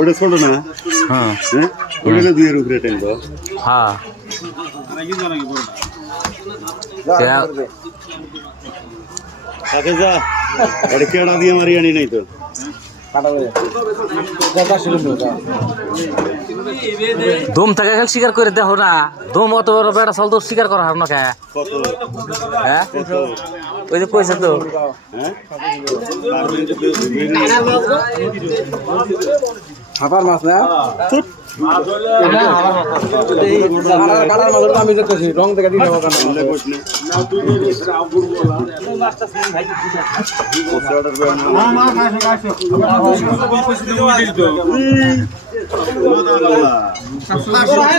ওটা ছোট না? হ্যাঁ ওটা 2 এর উপরে টেন তো। হ্যাঁ কাকে যা এটা কেডা দিয়ে মারি আনি নাই তো দম থাকে খেল শিকার করে দেখো না দম অত বড় বেড়া চল তো শিকার করা হার না কে কত হ্যাঁ ওই যে কইছে তো হ্যাঁ হাফার মাছ না চুপ কাটার মাছ আমি দেখতেছি রং থেকে দিতে হবে বললে বসলে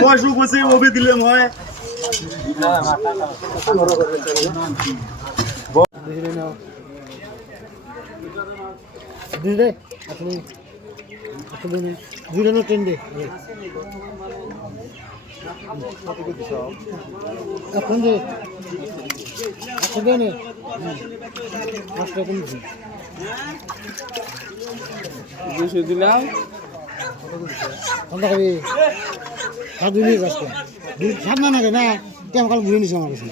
পয়সা বসে ওবে দিলাম হয় দুইটা আসলে আসলে দুইটা না টেন দে এখন যে আসলে না মাছটা কমছে 200 দিলাম আমরা খাবি সাদু নিয়ে যাচ্ছে দুই সামনে না না কেমন কাল ঘুরে নিছে আমার কাছে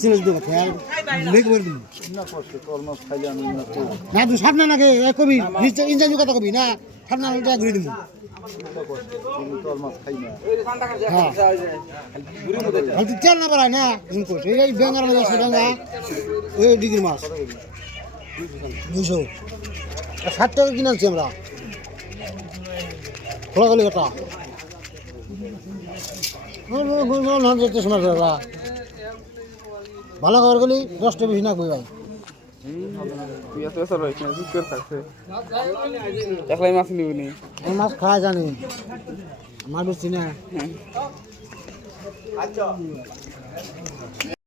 সিলেজ দেবো আর লেগ করে দিন না তুই সামনে না কবি ইঞ্জানি কথা কবি না সামনে না ঘুরে দিন হ্যাঁ তুই তেল না পারায় না এই বেঙ্গার মাছ আছে ডাঙ্গা ওই ডিগ্রি মাছ 200 60 টাকা কিনে আনছি আমরা খোলাখলি কথা ভালো খবর গেলি 10টা বেশি না কই ভাই একলাই মাছ নিবনি মাছ খাওয়া জানি মাছ বুঝছি না